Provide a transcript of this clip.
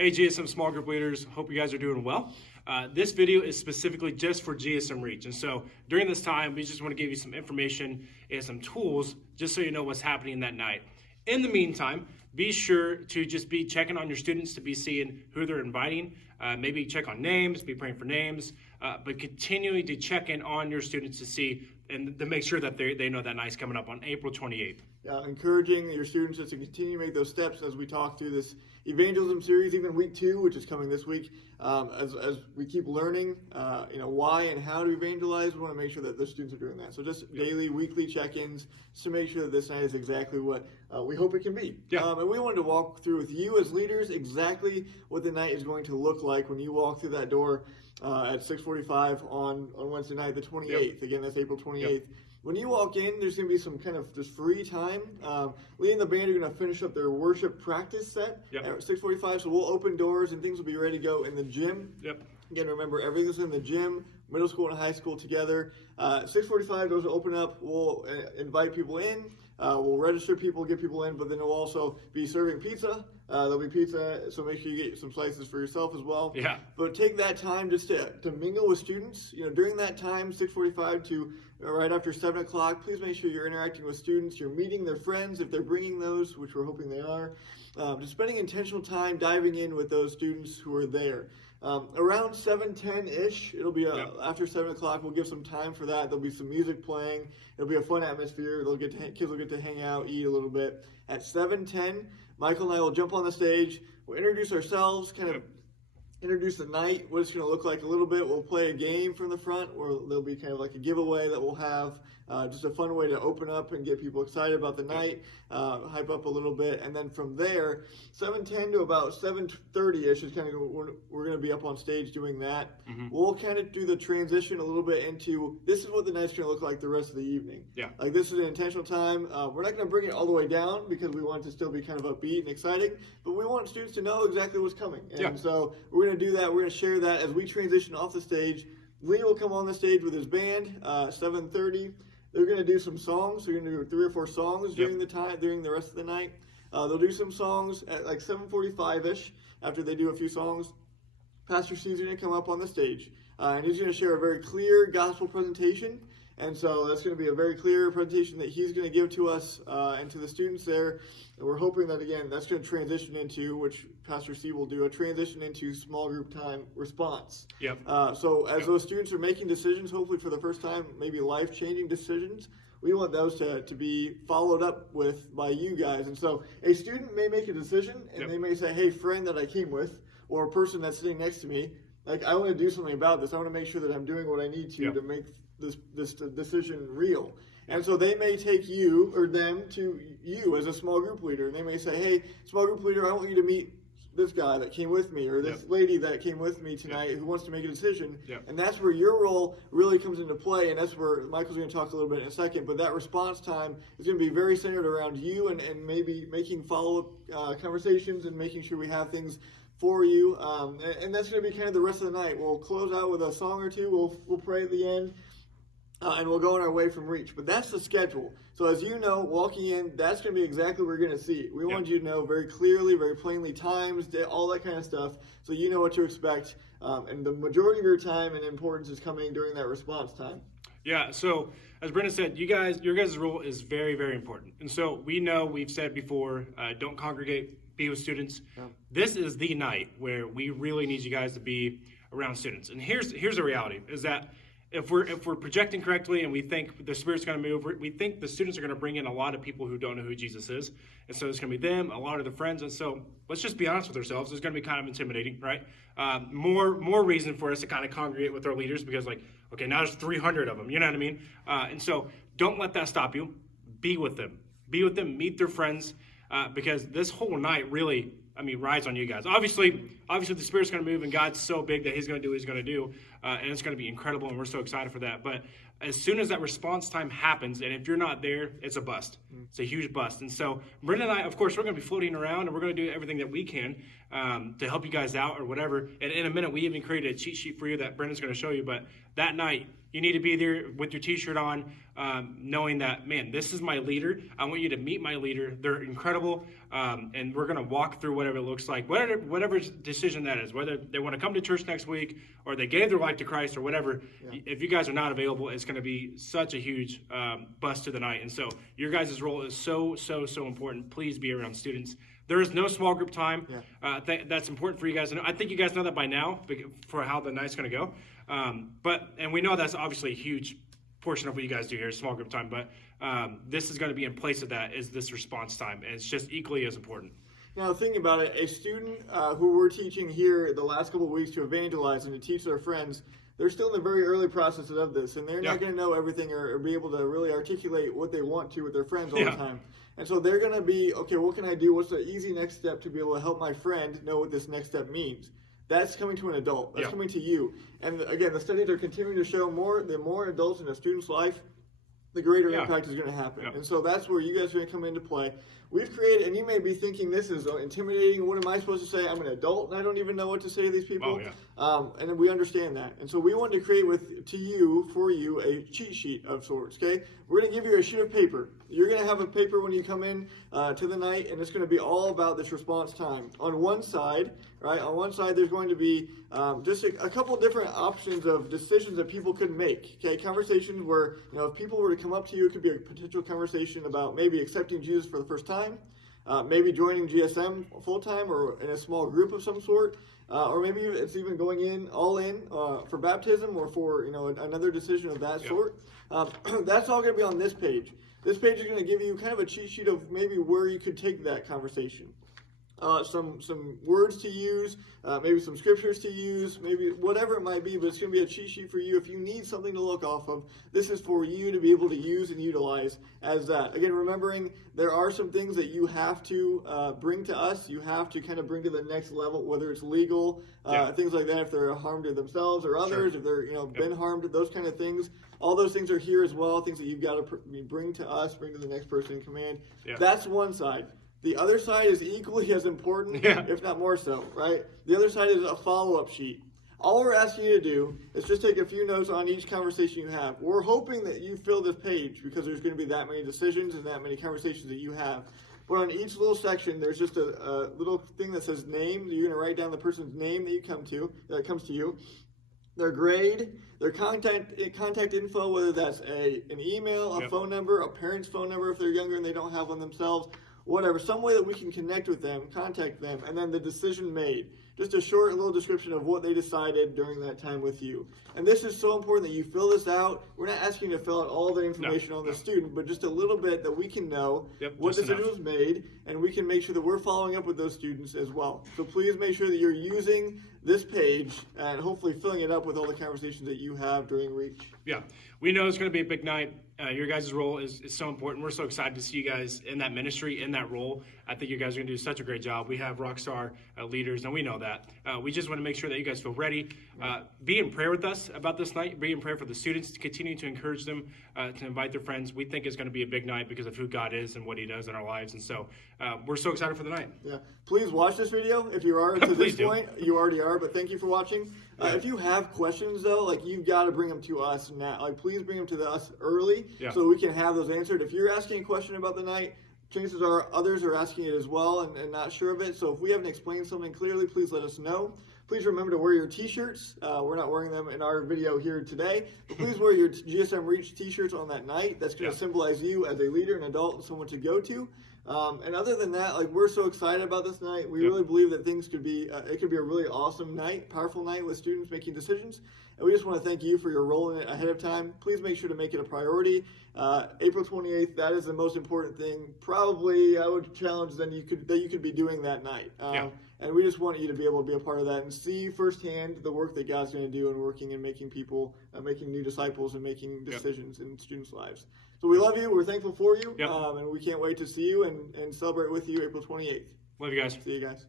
Hey GSM small group leaders, hope you guys are doing well. This video is specifically just for GSM Reach. And so during this time, we just want to give you some information and some tools just so you know what's happening that night. In the meantime, be sure to just be checking on your students to be seeing who they're inviting. Maybe check on names, be praying for names, but continuing to check in on your students to see and to make sure that they know that night's coming up on April 28th. Encouraging your students just to continue to make those steps as we talk through this evangelism series, even week 2, which is coming this week. As we keep learning, why and how to evangelize, we want to make sure that the students are doing that. So just daily, weekly check-ins just to make sure that this night is exactly what we hope it can be. And we wanted to walk through with you as leaders exactly what the night is going to look like when you walk through that door at 6:45 on Wednesday night, the 28th. Again, that's April 28th. When you walk in, there's going to be some kind of just free time. Lee and the band are going to finish up their worship practice set at 6:45, so we'll open doors and things will be ready to go in the gym. Again, remember, everything's in the gym, middle school and high school together. 6:45, doors will open up. We'll invite people in. We'll register people, get people in, but then we'll also be serving pizza. There'll be pizza, so make sure you get some slices for yourself as well. But take that time just to mingle with students. During that time, 6:45 to right after 7 o'clock, please make sure you're interacting with students. You're meeting their friends if they're bringing those, which we're hoping they are. Just spending intentional time diving in with those students who are there. Around 7:10-ish, it'll be after 7 o'clock, we'll give some time for that. There'll be some music playing. It'll be a fun atmosphere. Kids will get to hang out, eat a little bit. At 7:10, Michael and I will jump on the stage. We'll introduce ourselves, kind of introduce the night, what it's going to look like a little bit. We'll play a game from the front, where there'll be kind of like a giveaway that we'll have. Just a fun way to open up and get people excited about the night, hype up a little bit. And then from there, 7:10 to about 7:30-ish is kind of we're going to be up on stage doing that. We'll kind of do the transition a little bit into this is what the night's going to look like the rest of the evening. Like this is an intentional time. We're not going to bring it all the way down because we want it to still be kind of upbeat and exciting, but we want students to know exactly what's coming. And so we're going to do that. We're going to share that as we transition off the stage. Lee will come on the stage with his band, 7:30. They're going to do some songs. They're going to do 3 or 4 songs during the rest of the night. They'll do some songs at like 7:45-ish. After they do a few songs, Pastor Steve's going to come up on the stage, and he's going to share a very clear gospel presentation. And so that's going to be a very clear presentation that he's going to give to us and to the students there. And we're hoping that, again, that's going to transition into, which Pastor Steve will do, a transition into small group time response. So as those students are making decisions, hopefully for the first time, maybe life-changing decisions, we want those to be followed up with by you guys. And so a student may make a decision, and they may say, hey, friend that I came with, or a person that's sitting next to me, like, I want to do something about this. I want to make sure that I'm doing what I need to make this decision real. And so they may take you or them to you as a small group leader, and they may say, hey, small group leader, I want you to meet this guy that came with me, or this lady that came with me tonight who wants to make a decision. And that's where your role really comes into play, and that's where Michael's going to talk a little bit in a second, but that response time is going to be very centered around you and maybe making follow-up conversations and making sure we have things for you. And that's going to be kind of the rest of the night. We'll close out with a song or two. We'll pray at the end. And we'll go on our way from Reach. But that's the schedule. So as you know, walking in, that's going to be exactly what we're going to see. We want you to know very clearly, very plainly, times, all that kind of stuff, so you know what to expect. And the majority of your time and importance is coming during that response time. So as Brendan said, your guys' role is very, very important. And so we know, we've said before, don't congregate, be with students. This is the night where we really need you guys to be around students. And here's the reality, is that if we're projecting correctly and we think the Spirit's going to move, we think the students are going to bring in a lot of people who don't know who Jesus is. And so it's going to be them, a lot of their friends. And so let's just be honest with ourselves. It's going to be kind of intimidating, right? More reason for us to kind of congregate with our leaders because, like, okay, now there's 300 of them. You know what I mean? And so don't let that stop you. Be with them. Be with them. Meet their friends because this whole night really, rides on you guys. Obviously, the Spirit's going to move, and God's so big that He's going to do what He's going to do, and it's going to be incredible, and we're so excited for that. But as soon as that response time happens, and if you're not there, it's a bust. It's a huge bust. And so Brendan and I, of course, we're going to be floating around, and we're going to do everything that we can to help you guys out or whatever. And in a minute, we even created a cheat sheet for you that Brendan's going to show you. But that night, You need to be there with your t-shirt on, knowing that, man, this is my leader. I want you to meet my leader. They're incredible, and we're going to walk through whatever it looks like, whatever decision that is, whether they want to come to church next week or they gave their life to Christ or whatever. Yeah. If you guys are not available, it's going to be such a huge bust to the night. And so your guys' role is so important. Please be around students. There is no small group time. Yeah. That's important for you guys. And I think you guys know that by now for how the night's going to go. And we know that's obviously a huge portion of what you guys do here, small group time. But this is going to be in place of that is this response time. And it's just equally as important. Now, think about it. A student who we're teaching here the last couple of weeks to evangelize and to teach their friends, they're still in the very early process of this. And they're not going to know everything or be able to really articulate what they want to with their friends all the time. And so they're going to be, okay, what can I do? What's the easy next step to be able to help my friend know what this next step means? That's coming to an adult. That's coming to you. And again, the studies are continuing to show the more adults in a student's life, the greater impact is going to happen. And so that's where you guys are going to come into play. We've created, and you may be thinking this is intimidating. What am I supposed to say? I'm an adult and I don't even know what to say to these people. And we understand that. And so we wanted to create for you, a cheat sheet of sorts, okay? We're going to give you a sheet of paper. You're going to have a paper when you come in to the night, and it's going to be all about this response time. On one side, there's going to be just a couple different options of decisions that people could make, okay? Conversations where, if people were to come up to you, it could be a potential conversation about maybe accepting Jesus for the first time, maybe joining GSM full-time or in a small group of some sort, or maybe it's even going all in for baptism or for another decision of that sort. That's all going to be on this page. This page is going to give you kind of a cheat sheet of maybe where you could take that conversation. Some words to use, maybe some scriptures to use, maybe whatever it might be, but it's going to be a cheat sheet for you. If you need something to look off of, this is for you to be able to use and utilize as that. Again, remembering there are some things that you have to bring to us. You have to kind of bring to the next level, whether it's legal, things like that, if they're harmed to themselves or others, if they're been harmed, those kind of things. All those things are here as well, things that you've got to bring to us, bring to the next person in command. That's one side. The other side is equally as important, if not more so, right? The other side is a follow-up sheet. All we're asking you to do is just take a few notes on each conversation you have. We're hoping that you fill this page because there's going to be that many decisions and that many conversations that you have. But on each little section, there's just a little thing that says name. You're going to write down the person's name that comes to you, their grade, their contact info, whether that's an email, a phone number, a parent's phone number if they're younger and they don't have one themselves, whatever, some way that we can connect with them, contact them, and then the decision made. Just a short little description of what they decided during that time with you. And this is so important that you fill this out. We're not asking you to fill out all the information on the student, but just a little bit that we can know what decision was made, and we can make sure that we're following up with those students as well. So please make sure that you're using this page and hopefully filling it up with all the conversations that you have during Reach. Yeah, we know it's going to be a big night. Your guys' role is so important. We're so excited to see you guys in that ministry, in that role. I think you guys are going to do such a great job. We have rockstar leaders, and we know that. We just want to make sure that you guys feel ready. Be in prayer with us about this night. Be in prayer for the students to continue to encourage them, to invite their friends. We think it's going to be a big night because of who God is and what he does in our lives. And so we're so excited for the night. Yeah. Please watch this video. If you are to this point, you already are, but thank you for watching. If you have questions, though, you've got to bring them to us now. Please bring them to us early so we can have those answered. If you're asking a question about the night, chances are others are asking it as well and not sure of it. So if we haven't explained something clearly, please let us know. Please remember to wear your t-shirts. We're not wearing them in our video here today, but please wear your GSM Reach t-shirts on that night. That's going to symbolize you as a leader, an adult, and someone to go to. And other than that, we're so excited about this night. We really believe that things could be, it could be a really awesome night, powerful night with students making decisions. And we just want to thank you for your role in it ahead of time. Please make sure to make it a priority. April 28th, that is the most important thing. Probably, I would challenge that you could be doing that night. And we just want you to be able to be a part of that and see firsthand the work that God's going to do in working and making people, making new disciples and making decisions in students' lives. So we love you. We're thankful for you. And we can't wait to see you and celebrate with you April 28th. Love you guys. See you guys.